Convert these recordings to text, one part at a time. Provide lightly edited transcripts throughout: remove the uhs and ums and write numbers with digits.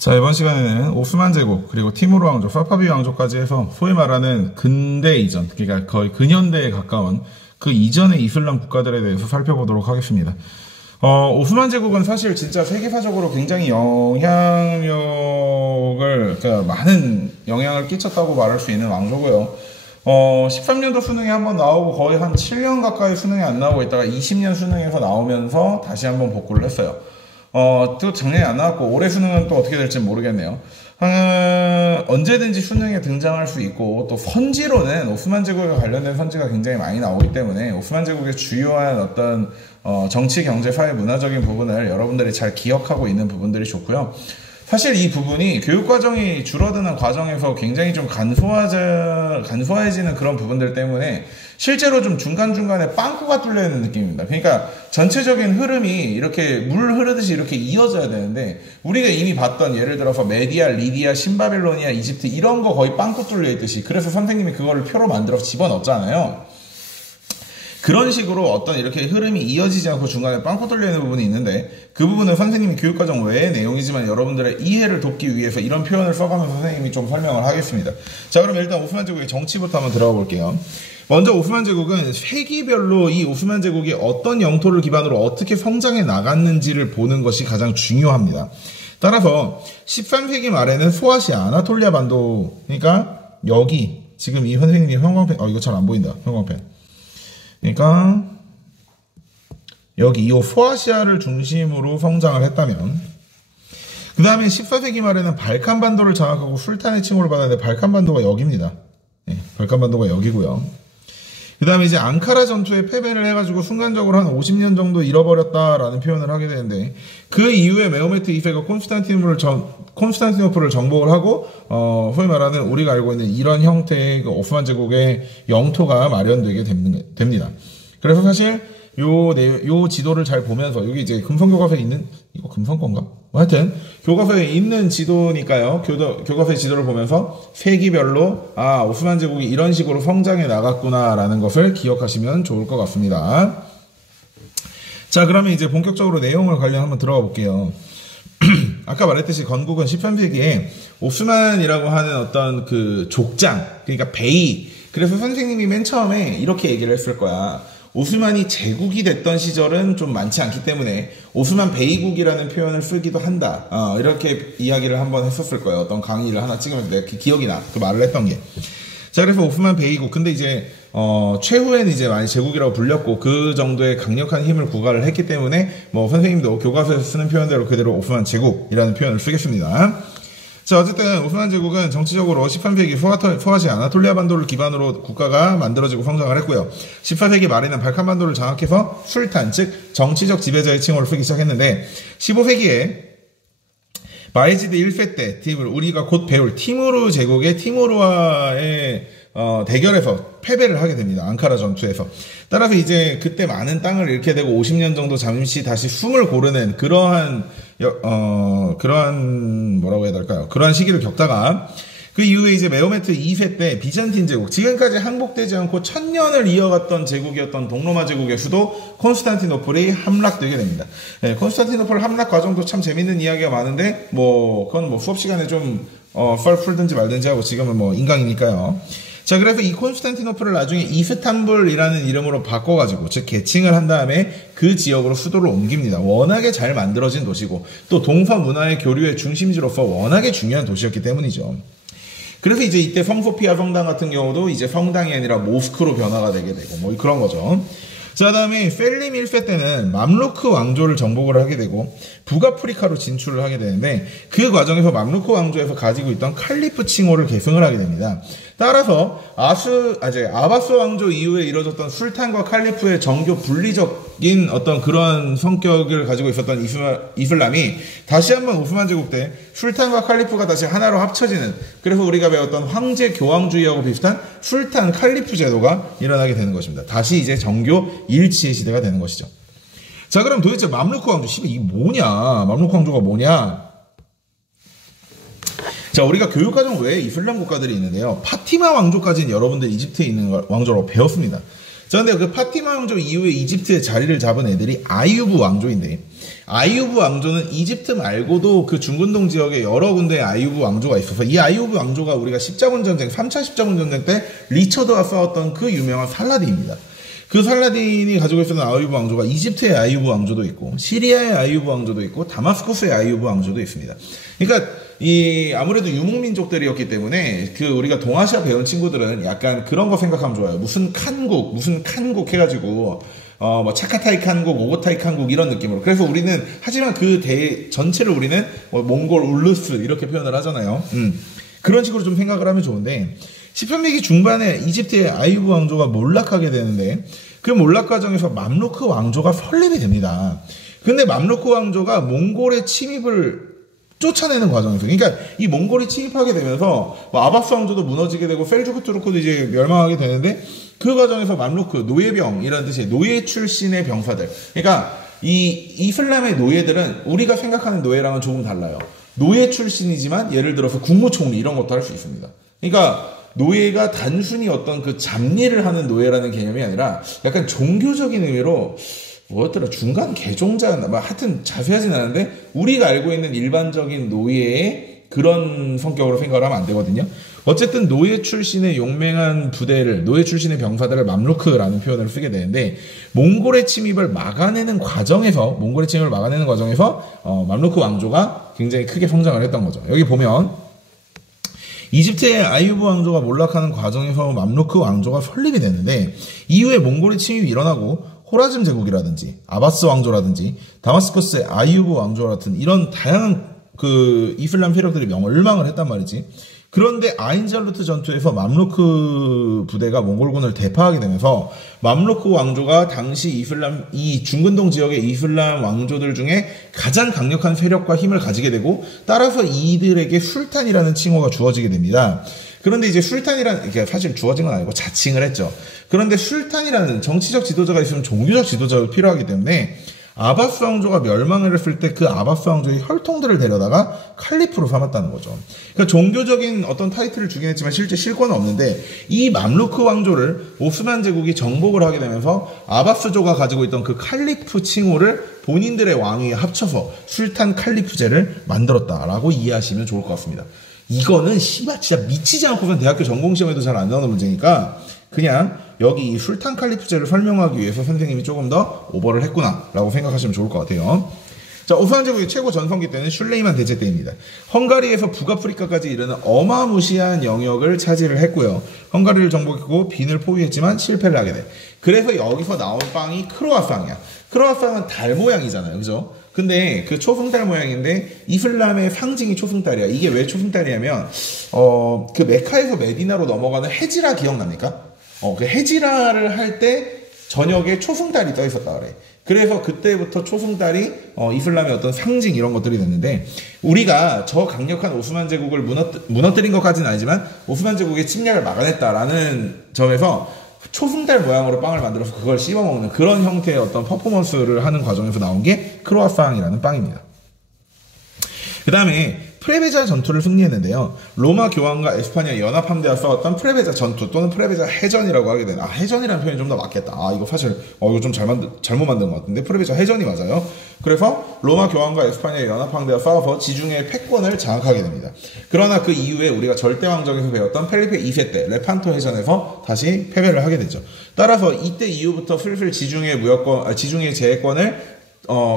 자, 이번 시간에는 오스만 제국, 그리고 티무르 왕조, 사파비 왕조까지 해서 소위 말하는 근대 이전, 그러니까 거의 근현대에 가까운 그 이전의 이슬람 국가들에 대해서 살펴보도록 하겠습니다. 오스만 제국은 사실 진짜 세계사적으로 굉장히 그러니까 많은 영향을 끼쳤다고 말할 수 있는 왕조고요. 13년도 수능에 한번 나오고 거의 한 7년 가까이 수능에 안 나오고 있다가 20년 수능에서 나오면서 다시 한번 복구를 했어요. 또 작년에 안 나왔고 올해 수능은 또 어떻게 될지 모르겠네요. 언제든지 수능에 등장할 수 있고, 또 선지로는 오스만 제국에 관련된 선지가 굉장히 많이 나오기 때문에 오스만 제국의 주요한 어떤 정치, 경제, 사회, 문화적인 부분을 여러분들이 잘 기억하고 있는 부분들이 좋고요. 사실 이 부분이 교육과정이 줄어드는 과정에서 굉장히 좀 간소해지는 그런 부분들 때문에 실제로 좀 중간중간에 빵꾸가 뚫려 있는 느낌입니다. 그러니까 전체적인 흐름이 이렇게 물 흐르듯이 이렇게 이어져야 되는데, 우리가 이미 봤던 예를 들어서 메디아, 리디아, 신바빌로니아, 이집트 이런 거 거의 빵꾸 뚫려 있듯이, 그래서 선생님이 그거를 표로 만들어서 집어넣었잖아요. 그런 식으로 어떤 이렇게 흐름이 이어지지 않고 중간에 빵꾸 뚫려 있는 부분이 있는데, 그 부분은 선생님이 교육과정 외의 내용이지만 여러분들의 이해를 돕기 위해서 이런 표현을 써가면서 선생님이 좀 설명을 하겠습니다. 자, 그럼 일단 오스만 제국의 정치부터 한번 들어가 볼게요. 먼저 오스만 제국은 세기별로 이 오스만 제국이 어떤 영토를 기반으로 어떻게 성장해 나갔는지를 보는 것이 가장 중요합니다. 따라서 13세기 말에는 소아시아, 아나톨리아 반도, 그러니까 여기 지금 이 선생님이 형광펜, 이거 잘 안 보인다, 형광펜. 그러니까 여기 이 소아시아를 중심으로 성장을 했다면, 그 다음에 14세기 말에는 발칸 반도를 장악하고 술탄의 칭호를 받았는데 발칸 반도가 여기입니다. 네, 발칸 반도가 여기고요. 그 다음에 이제 앙카라 전투에 패배를 해가지고 순간적으로 한 50년 정도 잃어버렸다라는 표현을 하게 되는데, 그 이후에 메호메트 2세가 콘스탄티노플을 정복을 하고 소위 말하는 우리가 알고 있는 이런 형태의 그 오스만 제국의 영토가 마련되게 됩니다. 그래서 사실 요 지도를 잘 보면서, 여기 이제 금성교과서에 있는, 이거 금성건가? 하여튼 교과서에 있는 지도니까요. 교과서의 지도를 보면서 세기별로 오스만 제국이 이런 식으로 성장해 나갔구나라는 것을 기억하시면 좋을 것 같습니다. 자, 그러면 이제 본격적으로 내용을 관련 한번 들어가 볼게요. 아까 말했듯이 건국은 13세기에 오스만이라고 하는 어떤 그 족장, 그러니까 베이, 그래서 선생님이 맨 처음에 이렇게 얘기를 했을 거야. 오스만이 제국이 됐던 시절은 좀 많지 않기 때문에 오스만 베이국이라는 표현을 쓰기도 한다. 이렇게 이야기를 한번 했었을 거예요. 어떤 강의를 하나 찍으면서 내가 기억이 나. 그 말을 했던 게. 자, 그래서 오스만 베이국. 근데 이제, 최후에는 이제 많이 제국이라고 불렸고, 그 정도의 강력한 힘을 구가를 했기 때문에, 선생님도 교과서에서 쓰는 표현대로 그대로 오스만 제국이라는 표현을 쓰겠습니다. 자, 어쨌든 오스만 제국은 정치적으로 13세기 소아시아 아나톨리아 반도를 기반으로 국가가 만들어지고 성장을 했고요. 14세기 말에는 발칸 반도를 장악해서 술탄, 즉 정치적 지배자의 칭호를 쓰기 시작했는데, 15세기에 바이지드 1세 때 우리가 곧 배울 티무르 제국의 티무르와의 대결에서 패배를 하게 됩니다. 앙카라 전투에서. 따라서 이제 그때 많은 땅을 잃게 되고 50년 정도 잠시 다시 숨을 고르는 그러한 뭐라고 해야 될까요? 그러한 시기를 겪다가, 그 이후에 이제 메호메트 2세 때 비잔틴 제국, 지금까지 항복되지 않고 1000년을 이어갔던 제국이었던 동로마 제국의 수도 콘스탄티노플이 함락되게 됩니다. 네, 콘스탄티노플 함락 과정도 참 재밌는 이야기가 많은데, 그건 수업 시간에 좀 풀든지 말든지 하고, 지금은 인강이니까요. 자, 그래서 이 콘스탄티노플을 나중에 이스탄불이라는 이름으로 바꿔가지고, 즉 개칭을 한 다음에 그 지역으로 수도를 옮깁니다. 워낙에 잘 만들어진 도시고, 또 동서 문화의 교류의 중심지로서 워낙에 중요한 도시였기 때문이죠. 그래서 이제 이때 성소피아 성당 같은 경우도 이제 성당이 아니라 모스크로 변화가 되게 되고, 그런 거죠. 자, 그 다음에 펠림 1세 때는 맘루크 왕조를 정복을 하게 되고 북아프리카로 진출을 하게 되는데, 그 과정에서 맘루크 왕조에서 가지고 있던 칼리프 칭호를 계승을 하게 됩니다. 따라서 아바스 왕조 이후에 이뤄졌던 술탄과 칼리프의 정교 분리적인 어떤 그런 성격을 가지고 있었던 이슬람이 다시 한번 오스만 제국 때 술탄과 칼리프가 다시 하나로 합쳐지는, 그래서 우리가 배웠던 황제 교황주의하고 비슷한 술탄 칼리프 제도가 일어나게 되는 것입니다. 다시 이제 정교 일치의 시대가 되는 것이죠. 자, 그럼 도대체 맘루크 왕조, 이게 뭐냐? 맘루크 왕조가 뭐냐? 자, 우리가 교육과정 외에 이슬람 국가들이 있는데요. 파티마 왕조까지는 여러분들 이집트에 있는 왕조라고 배웠습니다. 자, 근데 그 파티마 왕조 이후에 이집트의 자리를 잡은 애들이 아유브 왕조인데, 아이유브 왕조는 이집트 말고도 그 중근동 지역에 여러 군데의 아이유브 왕조가 있어서 이 아이유브 왕조가 우리가 십자군 전쟁, 3차 십자군 전쟁 때 리처드와 싸웠던 그 유명한 살라딘입니다. 그 살라딘이 가지고 있었던 아이유브 왕조가 이집트의 아이유브 왕조도 있고 시리아의 아이유브 왕조도 있고 다마스커스의 아이유브 왕조도 있습니다. 그러니까 이 아무래도 유목민족들이었기 때문에 그 우리가 동아시아 배운 친구들은 약간 그런 거 생각하면 좋아요. 무슨 칸국 해가지고 뭐 차카타이 칸국, 오고타이 칸국 이런 느낌으로. 그래서 우리는 하지만 그 대 전체를 우리는 몽골 울루스 이렇게 표현을 하잖아요. 그런 식으로 좀 생각을 하면 좋은데 10편기기 중반에 이집트의 아이유브 왕조가 몰락하게 되는데 그 몰락 과정에서 맘루크 왕조가 설립이 됩니다. 근데 맘루크 왕조가 몽골의 침입을 쫓아내는 과정에서, 그러니까 이 몽골이 침입하게 되면서 뭐 아바스 왕조도 무너지게 되고 셀주크 투르크도 이제 멸망하게 되는데 그 과정에서 맘루크, 노예병이라는 뜻이 노예 출신의 병사들, 그러니까 이 이슬람의 노예들은 우리가 생각하는 노예랑은 조금 달라요. 노예 출신이지만 예를 들어서 국무총리 이런 것도 할 수 있습니다. 그러니까 노예가 단순히 어떤 그 잡일을 하는 노예라는 개념이 아니라 약간 종교적인 의미로 뭐였더라, 중간 개종자였나, 뭐 하여튼 자세하진 않은데 우리가 알고 있는 일반적인 노예의 그런 성격으로 생각을 하면 안 되거든요. 어쨌든 노예 출신의 용맹한 부대를, 노예 출신의 병사들을 맘루크라는 표현을 쓰게 되는데 몽골의 침입을 막아내는 과정에서 맘루크 왕조가 굉장히 크게 성장을 했던 거죠. 여기 보면 이집트의 아이유브 왕조가 몰락하는 과정에서 맘루크 왕조가 설립이 됐는데 이후에 몽골의 침입이 일어나고 호라즘 제국이라든지 아바스 왕조라든지 다마스커스의 아이유브 왕조 같은 이런 다양한 그 이슬람 세력들이 멸망을 했단 말이지. 그런데 아인잘루트 전투에서 맘루크 부대가 몽골군을 대파하게 되면서 맘루크 왕조가 당시 이 중근동 지역의 이슬람 왕조들 중에 가장 강력한 세력과 힘을 가지게 되고 따라서 이들에게 술탄이라는 칭호가 주어지게 됩니다. 그런데 이제 술탄이라는, 이게 사실 주어진 건 아니고 자칭을 했죠. 그런데 술탄이라는 정치적 지도자가 있으면 종교적 지도자가 필요하기 때문에 아바스 왕조가 멸망을 했을 때 그 아바스 왕조의 혈통들을 데려다가 칼리프로 삼았다는 거죠. 그러니까 종교적인 어떤 타이틀을 주긴 했지만 실제 실권은 없는데 이 맘루크 왕조를 오스만 제국이 정복을 하게 되면서 아바스조가 가지고 있던 그 칼리프 칭호를 본인들의 왕위에 합쳐서 술탄 칼리프제를 만들었다라고 이해하시면 좋을 것 같습니다. 이거는 진짜 미치지 않고선 대학교 전공시험에도 잘 안 나오는 문제니까 그냥 여기 이 술탄 칼리프제를 설명하기 위해서 선생님이 조금 더 오버를 했구나 라고 생각하시면 좋을 것 같아요. 자, 오스만 제국의 최고 전성기 때는 슐레이만 대제 때입니다. 헝가리에서 북아프리카까지 이르는 어마무시한 영역을 차지를 했고요. 헝가리를 정복했고 빈을 포위했지만 실패를 하게 돼. 그래서 여기서 나온 빵이 크로아상이야. 크로아상은 달 모양이잖아요. 그죠? 근데 그 초승달 모양인데 이슬람의 상징이 초승달이야. 이게 왜 초승달이냐면 그 메카에서 메디나로 넘어가는 헤지라 기억납니까? 그 헤지라를 할 때 저녁에 초승달이 떠 있었다 그래. 그래서 그때부터 초승달이 이슬람의 어떤 상징 이런 것들이 됐는데 우리가 저 강력한 오스만 제국을 무너뜨린 것까지는 아니지만 오스만 제국의 침략을 막아냈다라는 점에서 초승달 모양으로 빵을 만들어서 그걸 씹어먹는 그런 형태의 어떤 퍼포먼스를 하는 과정에서 나온 게 크로아상이라는 빵입니다. 그 다음에 프레베자 전투를 승리했는데요. 로마 교황과 에스파냐 연합함대와 싸웠던 프레베자 전투 또는 프레베자 해전이라고 하게 되는, 해전이라는 표현이 좀 더 맞겠다. 이거 사실 이거 좀 잘못 만든 것 같은데 프레베자 해전이 맞아요. 그래서 로마 교황과 에스파냐 연합함대와 싸워서 지중해의 패권을 장악하게 됩니다. 그러나 그 이후에 우리가 절대왕정에서 배웠던 펠리페 2세 때 레판토 해전에서 다시 패배를 하게 되죠. 따라서 이때 이후부터 슬슬 지중해 제해권을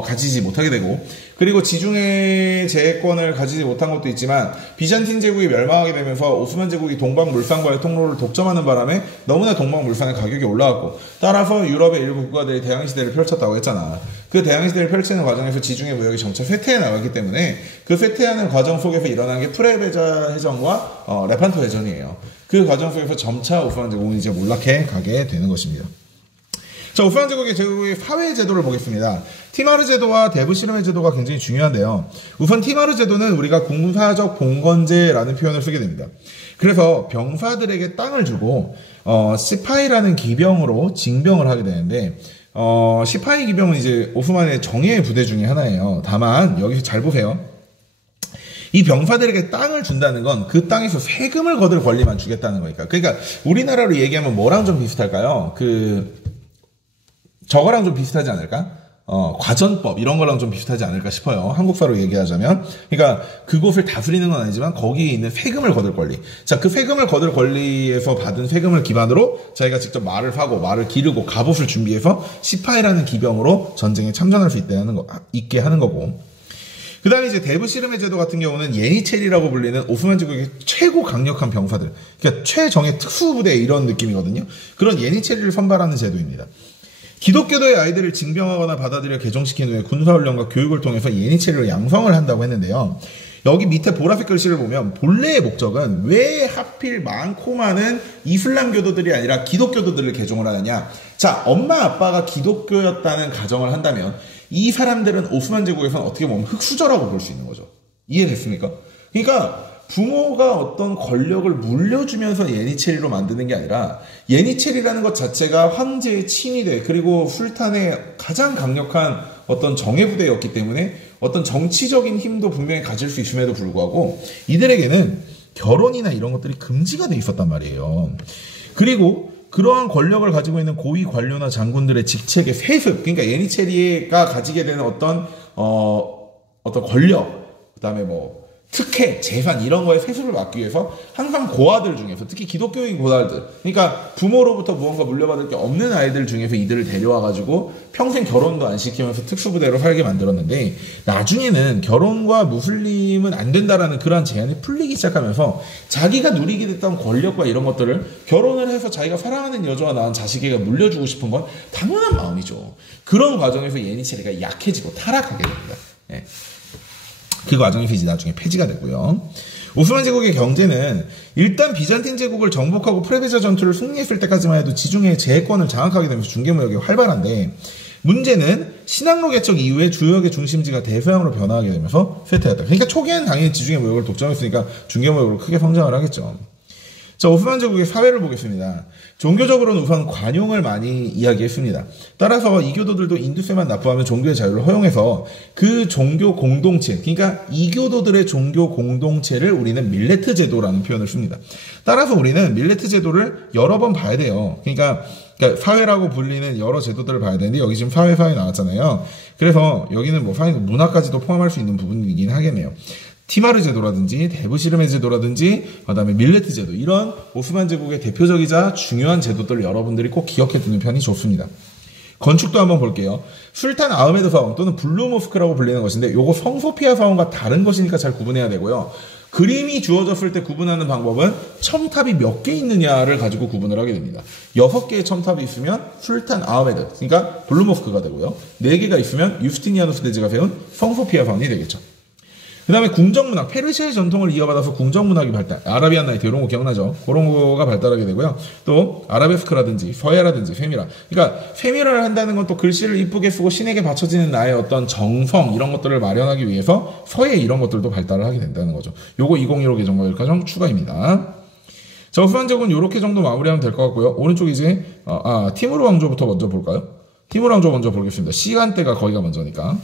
가지지 못하게 되고, 그리고 지중해 제해권을 가지지 못한 것도 있지만 비잔틴 제국이 멸망하게 되면서 오스만 제국이 동방물산과의 통로를 독점하는 바람에 너무나 동방물산의 가격이 올라갔고, 따라서 유럽의 일부 국가들이 대항시대를 펼쳤다고 했잖아. 그 대항시대를 펼치는 과정에서 지중해 무역이 점차 쇠퇴해 나가기 때문에 그 쇠퇴하는 과정 속에서 일어난 게 프레베자 해전과 레판토 해전이에요. 그 과정 속에서 점차 오스만 제국은 이제 몰락해 가게 되는 것입니다. 자, 오스만 제국의 사회 제도를 보겠습니다. 티마르 제도와 데브시르메 제도가 굉장히 중요한데요. 우선 티마르 제도는 우리가 군사적 봉건제라는 표현을 쓰게 됩니다. 그래서 병사들에게 땅을 주고 시파이라는 기병으로 징병을 하게 되는데, 시파이 기병은 이제 오스만의 정예 부대 중에 하나예요. 다만 여기서 잘 보세요. 이 병사들에게 땅을 준다는 건 그 땅에서 세금을 거둘 권리만 주겠다는 거니까. 그러니까 우리나라로 얘기하면 뭐랑 좀 비슷할까요? 저거랑 좀 비슷하지 않을까? 과전법 이런 거랑 좀 비슷하지 않을까 싶어요. 한국사로 얘기하자면. 그러니까 그곳을 다스리는 건 아니지만 거기에 있는 세금을 거둘 권리. 자, 그 세금을 거둘 권리에서 받은 세금을 기반으로 자기가 직접 말을 사고 말을 기르고 갑옷을 준비해서 시파이라는 기병으로 전쟁에 참전할 수 있게 하는 거고. 그 다음에 이제 데브시르메 제도 같은 경우는 예니체리라고 불리는 오스만 제국의 최고 강력한 병사들. 그러니까 최정예 특수부대 이런 느낌이거든요. 그런 예니체리를 선발하는 제도입니다. 기독교도의 아이들을 징병하거나 받아들여 개종시킨 후에 군사훈련과 교육을 통해서 예니체리로 양성을 한다고 했는데요. 여기 밑에 보라색 글씨를 보면 본래의 목적은 왜 하필 많고 많은 이슬람 교도들이 아니라 기독교도들을 개종을 하느냐. 자, 엄마 아빠가 기독교였다는 가정을 한다면 이 사람들은 오스만 제국에서는 어떻게 보면 흑수저라고 볼 수 있는 거죠. 이해됐습니까? 그러니까 부모가 어떤 권력을 물려주면서 예니체리로 만드는 게 아니라 예니체리라는 것 자체가 황제의 친위대 그리고 술탄의 가장 강력한 어떤 정예부대였기 때문에 어떤 정치적인 힘도 분명히 가질 수 있음에도 불구하고 이들에게는 결혼이나 이런 것들이 금지가 돼 있었단 말이에요. 그리고 그러한 권력을 가지고 있는 고위 관료나 장군들의 직책의 세습, 그러니까 예니체리가 가지게 되는 어떤 권력, 그다음에 특혜, 재산 이런 거에 세습을 막기 위해서 항상 고아들 중에서 특히 기독교인 고아들, 그러니까 부모로부터 무언가 물려받을 게 없는 아이들 중에서 이들을 데려와가지고 평생 결혼도 안 시키면서 특수부대로 살게 만들었는데 나중에는 결혼과 무슬림은 안 된다라는 그러한 제한이 풀리기 시작하면서 자기가 누리게 됐던 권력과 이런 것들을 결혼을 해서 자기가 사랑하는 여자와 낳은 자식에게 물려주고 싶은 건 당연한 마음이죠. 그런 과정에서 예니체리가 약해지고 타락하게 됩니다. 예. 그 과정에서 이제 나중에 폐지가 되고요. 오스만 제국의 경제는 일단 비잔틴 제국을 정복하고 프레베자 전투를 승리했을 때까지만 해도 지중해 제해권을 장악하게 되면서 중개무역이 활발한데 문제는 신항로 개척 이후에 주역의 중심지가 대서양으로 변화하게 되면서 쇠퇴했다. 그러니까 초기에는 당연히 지중해 무역을 독점했으니까 중개무역으로 크게 성장을 하겠죠. 자, 오스만 제국의 사회를 보겠습니다. 종교적으로는 우선 관용을 많이 이야기했습니다. 따라서 이교도들도 인두세만 납부하면 종교의 자유를 허용해서 그 종교 공동체, 그러니까 이교도들의 종교 공동체를 우리는 밀레트 제도라는 표현을 씁니다. 따라서 우리는 밀레트 제도를 여러 번 봐야 돼요. 그러니까 사회라고 불리는 여러 제도들을 봐야 되는데 여기 지금 사회 나왔잖아요. 그래서 여기는 사회 문화까지도 포함할 수 있는 부분이긴 하겠네요. 티마르 제도라든지 데브시르메 제도라든지 그다음에 밀레트 제도 이런 오스만 제국의 대표적이자 중요한 제도들을 여러분들이 꼭 기억해 두는 편이 좋습니다. 건축도 한번 볼게요. 술탄 아흐메드 사원 또는 블루 모스크라고 불리는 것인데 요거 성소피아 사원과 다른 것이니까 잘 구분해야 되고요. 그림이 주어졌을 때 구분하는 방법은 첨탑이 몇 개 있느냐를 가지고 구분을 하게 됩니다. 6개의 첨탑이 있으면 술탄 아흐메드, 그러니까 블루 모스크가 되고요. 4개가 있으면 유스티니아누스 대제가 세운 성소피아 사원이 되겠죠. 그 다음에 궁정문학, 페르시아의 전통을 이어받아서 궁정문학이 발달, 아라비안 나이트 이런 거 기억나죠? 그런 거가 발달하게 되고요. 또 아라베스크라든지 서예라든지 페미라, 그러니까 페미라를 한다는 건 또 글씨를 이쁘게 쓰고 신에게 바쳐지는 나의 어떤 정성 이런 것들을 마련하기 위해서 서예 이런 것들도 발달을 하게 된다는 거죠. 요거 2015 개정과 열과정 추가입니다. 자, 오스만 제국은 요렇게 정도 마무리하면 될 것 같고요. 오른쪽 이제 티무르 왕조부터 먼저 볼까요? 티무르 왕조 먼저 보겠습니다. 시간대가 거기가 먼저니까.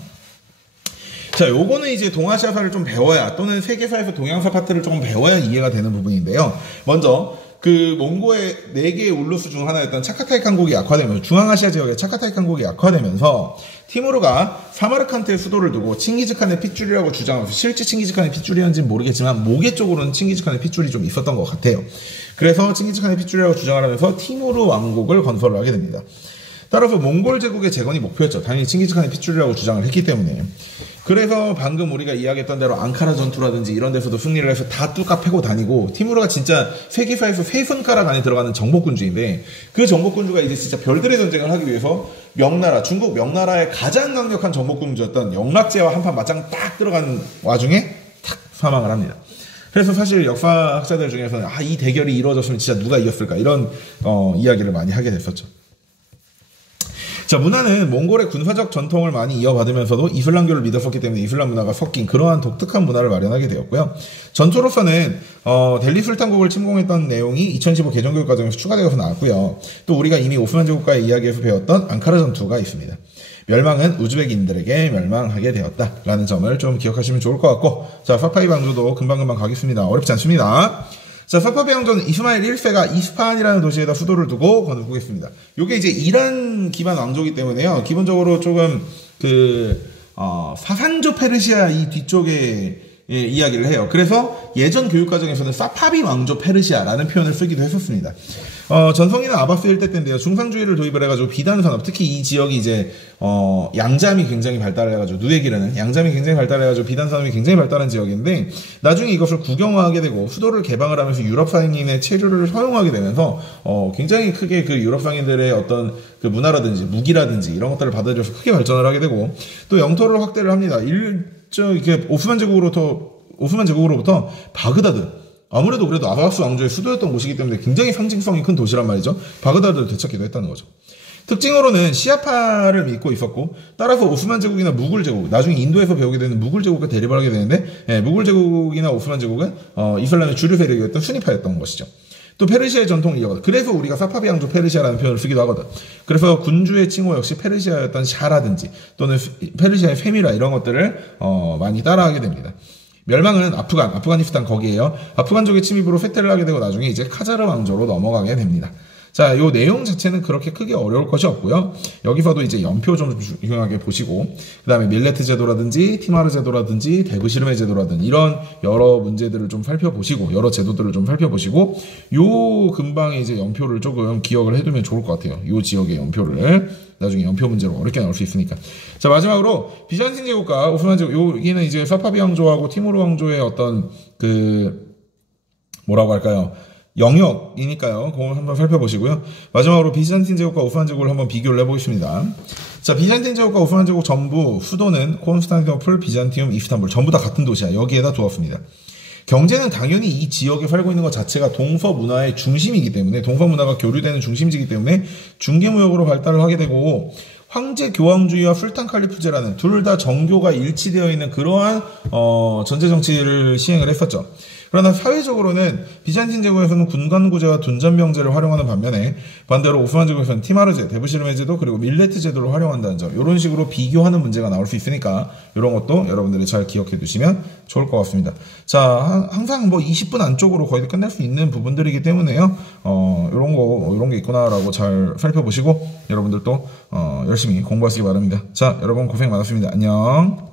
자, 요거는 이제 동아시아사를 좀 배워야 또는 세계사에서 동양사 파트를 조금 배워야 이해가 되는 부분인데요. 먼저 그 몽고의 4개의 울루스 중 하나였던 차카타이 칸국이 약화되면서 중앙아시아 지역의 차카타이 칸국이 약화되면서 티무르가 사마르칸트에 수도를 두고 칭기즈칸의 핏줄이라고 주장하면서 실제 칭기즈칸의 핏줄이었는지는 모르겠지만 모계 쪽으로는 칭기즈칸의 핏줄이 좀 있었던 것 같아요. 그래서 칭기즈칸의 핏줄이라고 주장을 하면서 티무르 왕국을 건설을 하게 됩니다. 따라서 몽골 제국의 재건이 목표였죠. 당연히 칭기즈칸의 핏줄이라고 주장을 했기 때문에. 그래서 방금 우리가 이야기했던 대로 앙카라 전투라든지 이런 데서도 승리를 해서 다 뚜까 패고 다니고 티무르가 진짜 세계사에서 세 손가락 안에 들어가는 정복군주인데 그 정복군주가 이제 진짜 별들의 전쟁을 하기 위해서 명나라, 중국 명나라의 가장 강력한 정복군주였던 영락제와 한판 맞짱 딱 들어가는 와중에 탁 사망을 합니다. 그래서 사실 역사학자들 중에서는 이 대결이 이루어졌으면 진짜 누가 이겼을까 이런 이야기를 많이 하게 됐었죠. 자, 문화는 몽골의 군사적 전통을 많이 이어받으면서도 이슬람교를 믿었었기 때문에 이슬람 문화가 섞인 그러한 독특한 문화를 마련하게 되었고요. 전투로서는 델리 술탄국을 침공했던 내용이 2015 개정교육 과정에서 추가되어서 나왔고요. 또 우리가 이미 오스만 제국과의 이야기에서 배웠던 앙카라 전투가 있습니다. 멸망은 우즈벡인들에게 멸망하게 되었다라는 점을 좀 기억하시면 좋을 것 같고, 자, 사파이 방조도 금방금방 가겠습니다. 어렵지 않습니다. 자, 사파비 왕조는 이스마일 1세가 이스파한이라는 도시에다 수도를 두고 건국했습니다. 요게 이제 이란 기반 왕조이기 때문에요. 기본적으로 조금 사산조 페르시아 이 뒤쪽에 이야기를 해요. 그래서 예전 교육과정에서는 사파비 왕조 페르시아라는 표현을 쓰기도 했었습니다. 전성기는 아바스 일대 때인데요. 중상주의를 도입을 해가지고 비단 산업, 특히 이 지역이 이제 양잠이 굉장히 발달해가지고 누에 기르는 양잠이 굉장히 발달해가지고 비단 산업이 굉장히 발달한 지역인데 나중에 이것을 국영화하게 되고 수도를 개방을 하면서 유럽 상인의 체류를 허용하게 되면서 굉장히 크게 그 유럽 상인들의 어떤 그 문화라든지 무기라든지 이런 것들을 받아들여서 크게 발전을 하게 되고 또 영토를 확대를 합니다. 이렇게 오스만 제국으로부터 바그다드, 아무래도 그래도 아바스 왕조의 수도였던 곳이기 때문에 굉장히 상징성이 큰 도시란 말이죠. 바그다드를 되찾기도 했다는 거죠. 특징으로는 시아파를 믿고 있었고 따라서 오스만 제국이나 무굴 제국, 나중에 인도에서 배우게 되는 무굴 제국과 대립을 하게 되는데 무굴 제국이나 오스만 제국은 이슬람의 주류 세력이었던 수니파였던 것이죠. 또 페르시아의 전통을 이어가다. 그래서 우리가 사파비 왕조 페르시아라는 표현을 쓰기도 하거든. 그래서 군주의 칭호 역시 페르시아였던 샤라든지 또는 페르시아의 페미라 이런 것들을 많이 따라하게 됩니다. 멸망은 아프가니스탄 거기에요. 아프간족의 침입으로 쇠퇴를 하게 되고 나중에 이제 카자르 왕조로 넘어가게 됩니다. 자, 요 내용 자체는 그렇게 크게 어려울 것이 없고요. 여기서도 이제 연표 좀 중요하게 보시고, 그 다음에 밀레트 제도라든지, 티마르 제도라든지, 데브시르메 제도라든지, 이런 여러 문제들을 좀 살펴보시고, 여러 제도들을 좀 살펴보시고, 요 근방에 이제 연표를 조금 기억을 해두면 좋을 것 같아요. 요 지역의 연표를. 나중에 연표 문제로 어렵게 나올 수 있으니까. 자, 마지막으로, 비잔틴 제국과 오스만 제국, 여기는 이제 사파비 왕조하고 티무르 왕조의 어떤, 뭐라고 할까요? 영역이니까요. 그걸 한번 살펴보시고요. 마지막으로 비잔틴 제국과 오스만 제국을 한번 비교를 해보겠습니다. 자, 비잔틴 제국과 오스만 제국 전부 수도는 콘스탄티노플, 비잔티움, 이스탄불 전부 다 같은 도시야. 여기에다 두었습니다. 경제는 당연히 이 지역에 살고 있는 것 자체가 동서 문화의 중심이기 때문에 동서 문화가 교류되는 중심지이기 때문에 중개무역으로 발달을 하게 되고 황제 교황주의와 술탄 칼리프제라는 둘 다 정교가 일치되어 있는 그러한 전제 정치를 시행을 했었죠. 그러나 사회적으로는 비잔틴 제국에서는 군관구제와 둔전명제를 활용하는 반면에 반대로 오스만 제국에서는 티마르제, 데브시르메 제도 그리고 밀레트 제도를 활용한다는 점, 이런 식으로 비교하는 문제가 나올 수 있으니까 이런 것도 여러분들이 잘 기억해 두시면 좋을 것 같습니다. 자, 항상 20분 안쪽으로 거의 끝낼 수 있는 부분들이기 때문에요. 이런 게 있구나라고 잘 살펴보시고 여러분들도 열심히 공부하시기 바랍니다. 자, 여러분 고생 많았습니다. 안녕.